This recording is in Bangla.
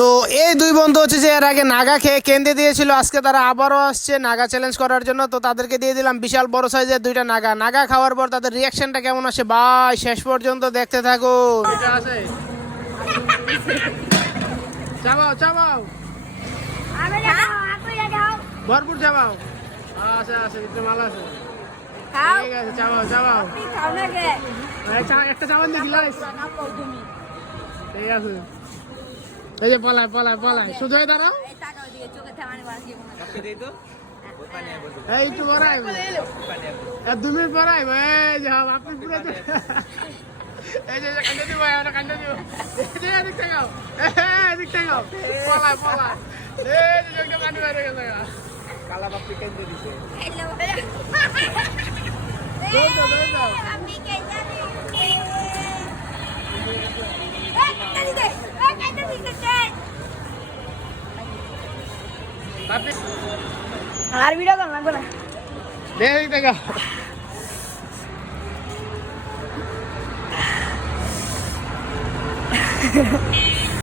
তো এই দুই বন্ধু হচ্ছে যে এর আগে নাগা খেয়ে কেঁদে দিয়েছিল, আজকে তারা আবারও আসছে নাগা চ্যালেঞ্জ করার জন্য। তো তাদেরকে দিয়ে দিলাম বিশাল বড় সাইজের দুইটা নাগা। নাগা খাওয়ার পর তাদের রিয়াকশনটা কেমন আসে ভাই শেষ পর্যন্ত দেখতে থাকুন। চাবাও চাবাও ভরপুর চাবাও। আচ্ছা আচ্ছা ভিতরে মাল আছে, ঠিক আছে চাবাও চাবাও। একটা চাবান দিয়ে গিলাস, ঠিক আছে। এই যে পলায় পলায় পলায় শুধু দাঁড়াও, এই একটু বড়াই 2 মিনিট বড়াই এই যে আপনি পুরো এই যে কান্দে দিব ওটা কান্দে দিব এদিক থেকে এদিক থেকে পলায় পলায় এই যে একটা পানি বাইরে গেছে কালা বাপি কান্দে দিছে আমি কান্দে আর ভিডিও কর লাগবে না দেখ দেখা